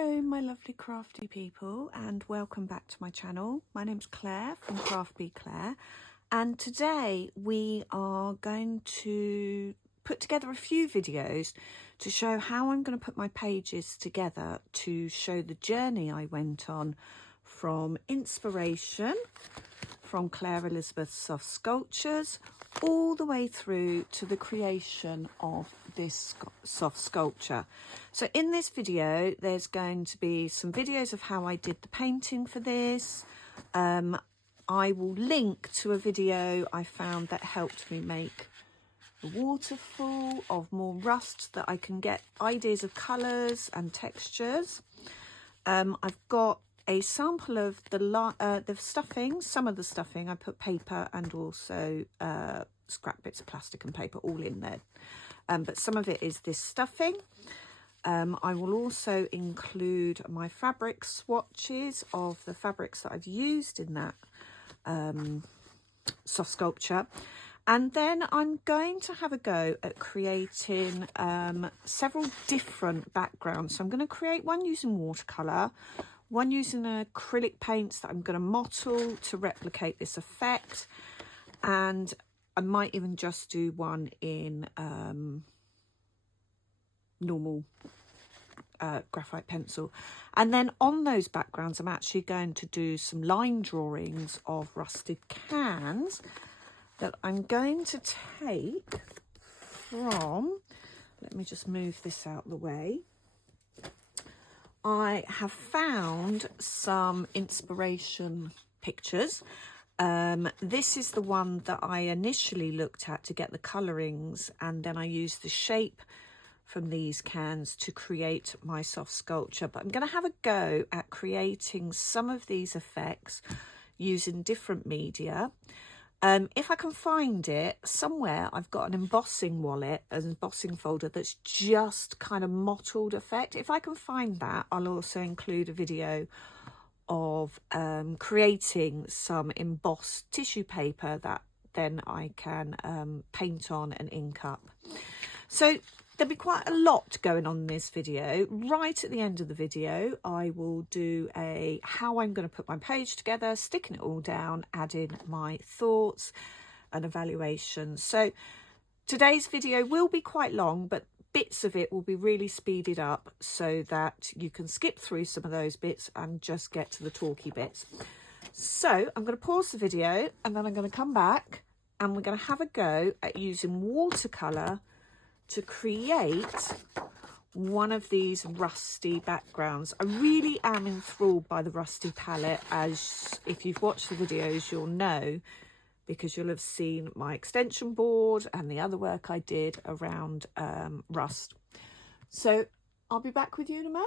Hello my lovely crafty people, and welcome back to my channel. My name's Claire from craftbeeclaire, and today we are going to put together a few videos to show how I'm going to put my pages together to show the journey I went on from inspiration from Claire Elizabeth's soft sculptures all the way through to the creation of this soft sculpture. So in this video there's going to be some videos of how I did the painting for this. I will link to a video I found that helped me make the waterfall of more rust, that I can get ideas of colours and textures. I've got a sample of the stuffing. Some of the stuffing I put paper and also scrap bits of plastic and paper all in there, but some of it is this stuffing. I will also include my fabric swatches of the fabrics that I've used in that soft sculpture, and then I'm going to have a go at creating several different backgrounds. So I'm going to create one using watercolour, one using acrylic paints that I'm going to mottle to replicate this effect, and I might even just do one in normal graphite pencil. And then on those backgrounds I'm actually going to do some line drawings of rusted cans that I'm going to take from, let me just move this out of the way. I have found some inspiration pictures. This is the one that I initially looked at to get the colourings, and then I used the shape from these cans to create my soft sculpture. But I'm going to have a go at creating some of these effects using different media. If I can find it somewhere, I've got an embossing wallet, an embossing folder that's just kind of mottled effect. If I can find that, I'll also include a video of creating some embossed tissue paper that then I can paint on and ink up. So there'll be quite a lot going on in this video. Right at the end of the video, I will do a how I'm going to put my page together, sticking it all down, adding my thoughts and evaluations. So today's video will be quite long, but bits of it will be really speeded up so that you can skip through some of those bits and just get to the talky bits. So I'm going to pause the video and then I'm going to come back and we're going to have a go at using watercolour to create one of these rusty backgrounds. I really am enthralled by the rusty palette, as if you've watched the videos you'll know, because you'll have seen my extension board and the other work I did around rust. So I'll be back with you in a mo.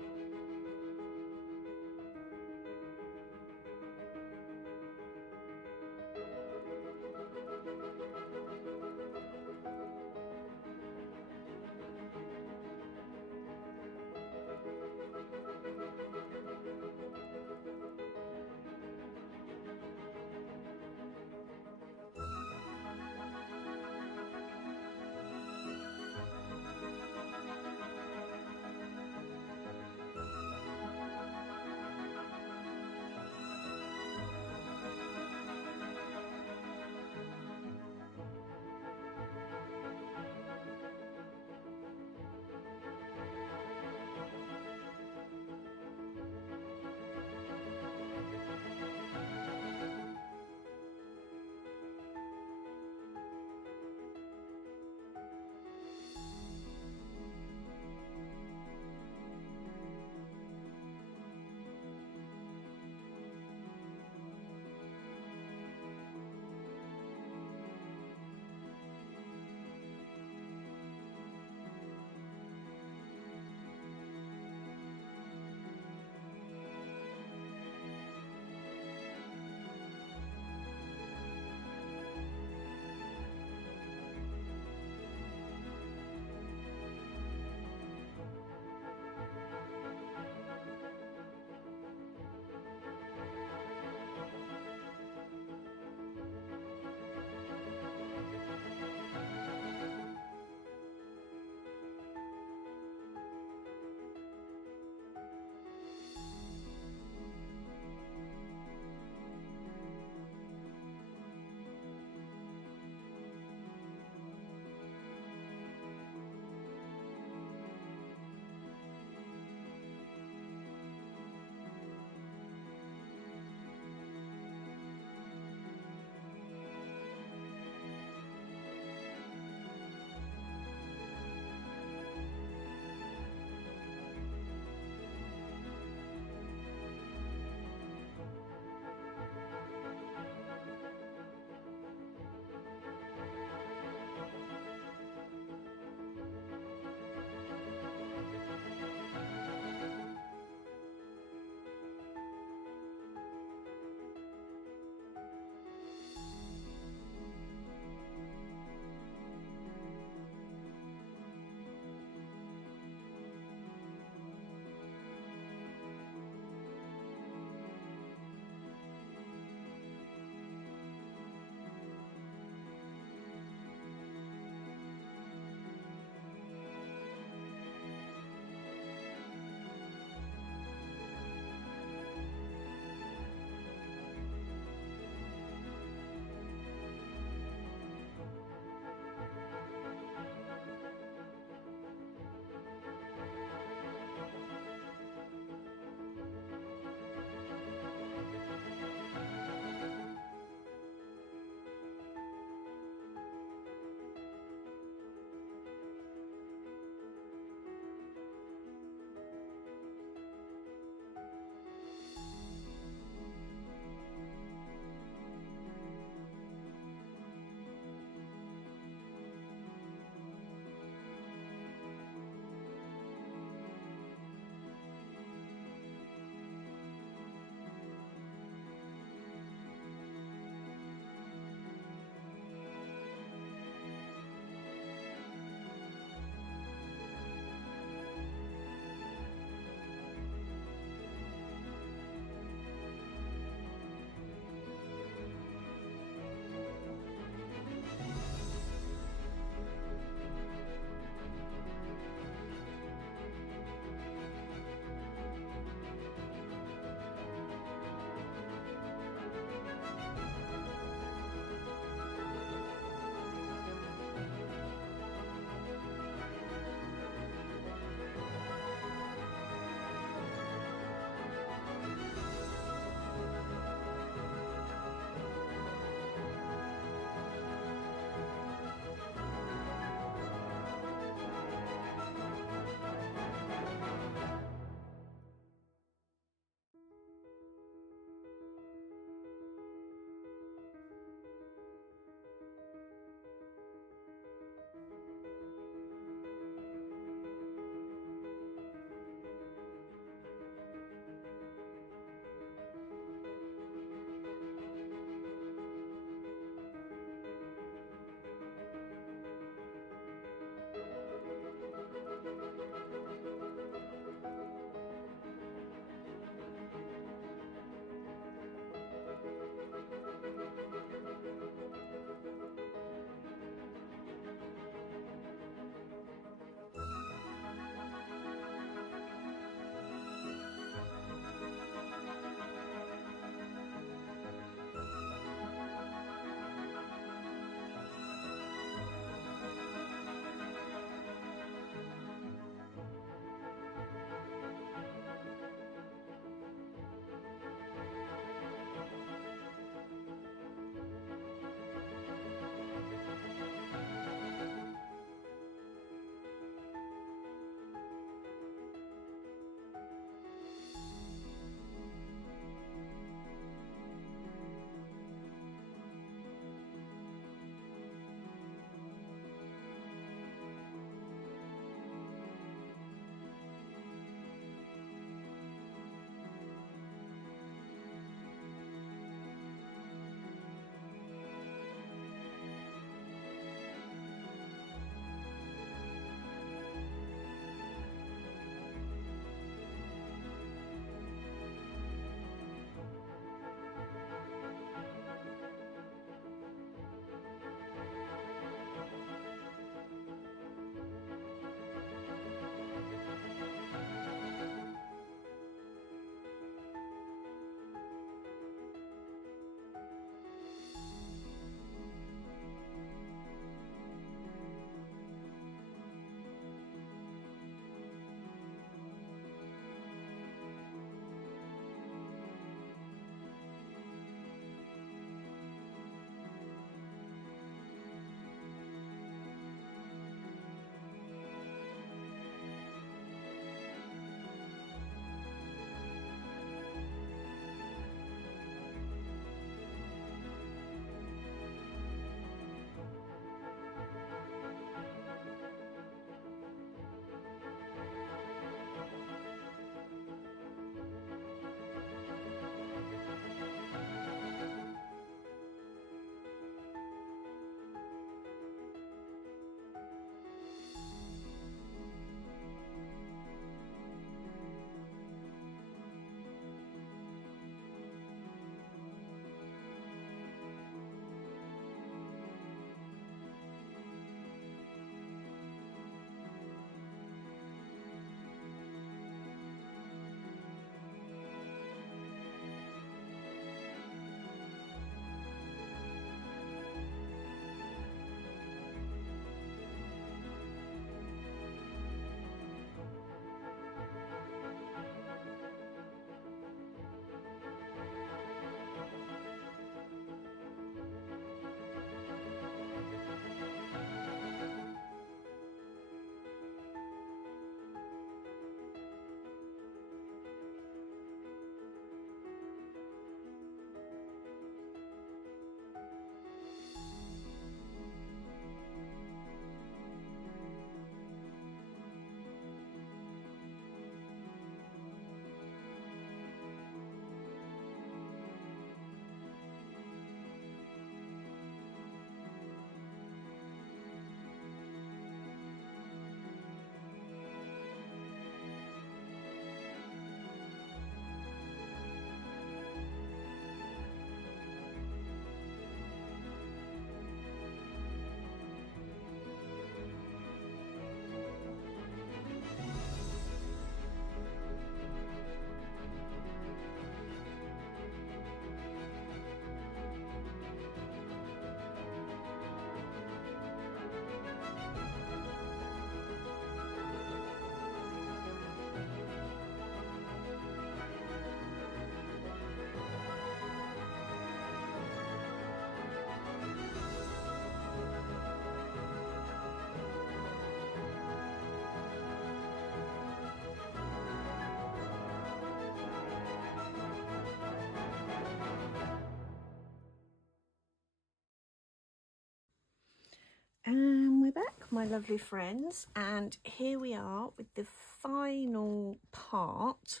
my lovely friends, and here we are with the final part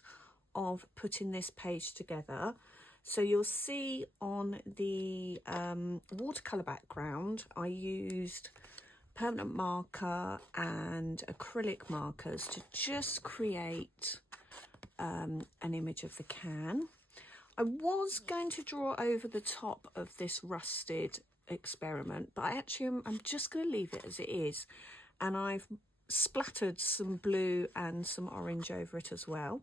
of putting this page together. So you'll see on the watercolour background I used permanent marker and acrylic markers to just create an image of the can. I was going to draw over the top of this rusted experiment, but I'm just going to leave it as it is, and I've splattered some blue and some orange over it as well.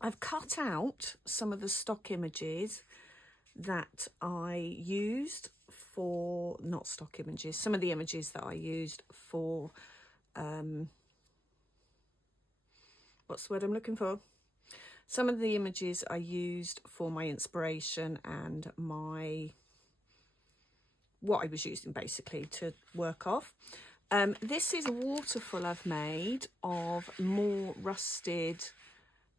I've cut out some of the stock images that I used for, not stock images, some of the images that I used for, what's the word I'm looking for? Some of the images I used for my inspiration and what I was using basically to work off. This is a waterfall I've made of more rusted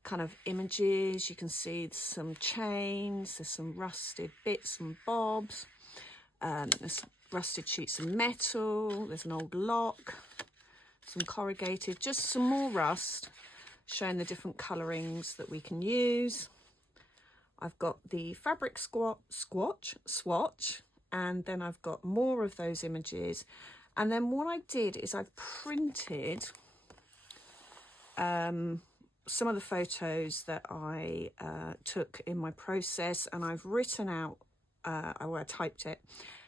kind of images. You can see some chains, there's some rusted bits and bobs, there's rusted sheets of metal, there's an old lock, some corrugated, just some more rust, showing the different colourings that we can use. I've got the fabric swatch, and then I've got more of those images. And then what I did is I've printed some of the photos that I took in my process, and I've written out, or I typed it,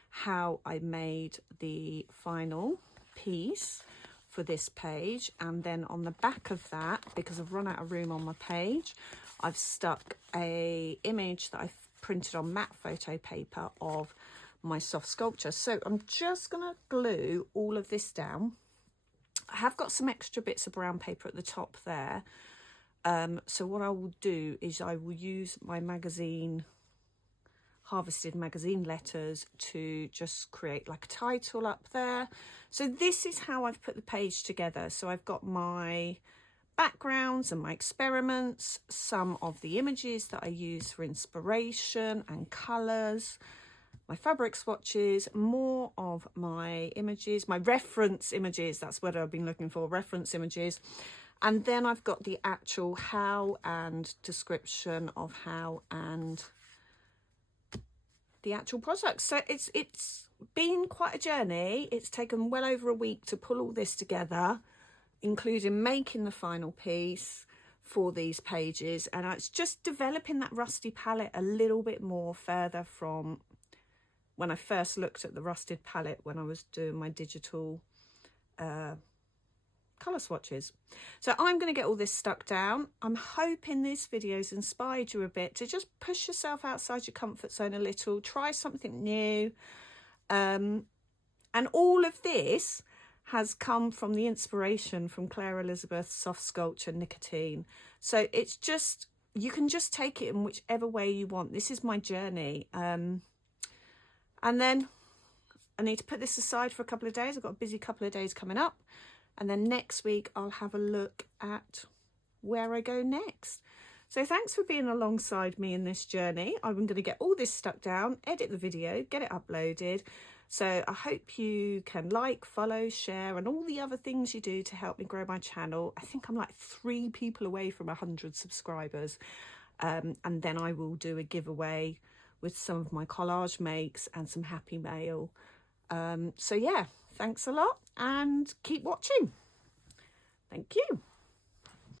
how I made the final piece for this page. And then on the back of that, because I've run out of room on my page, I've stuck a image that I've printed on matte photo paper of my soft sculpture. So I'm just going to glue all of this down. I have got some extra bits of brown paper at the top there. So what I will do is I will use my harvested magazine letters to just create like a title up there. So this is how I've put the page together. So I've got my backgrounds and my experiments, some of the images that I use for inspiration and colours, my fabric swatches, more of my images, my reference images, that's what I've been looking for, reference images. And then I've got the actual how and description of how and the actual product. So it's been quite a journey. It's taken well over a week to pull all this together, including making the final piece for these pages. And it's just developing that rusty palette a little bit more further from when I first looked at the rusted palette when I was doing my digital colour swatches. So I'm going to get all this stuck down. I'm hoping this video's inspired you a bit to just push yourself outside your comfort zone a little, try something new. And all of this has come from the inspiration from Claire Elizabeth's soft sculpture Nicotine. So it's just, you can just take it in whichever way you want. This is my journey. And then I need to put this aside for a couple of days. I've got a busy couple of days coming up. And then next week, I'll have a look at where I go next. So thanks for being alongside me in this journey. I'm going to get all this stuck down, edit the video, get it uploaded. So I hope you can like, follow, share, and all the other things you do to help me grow my channel. I think I'm like 3 people away from 100 subscribers. And then I will do a giveaway with some of my collage makes and some happy mail. So yeah, thanks a lot and keep watching. Thank you.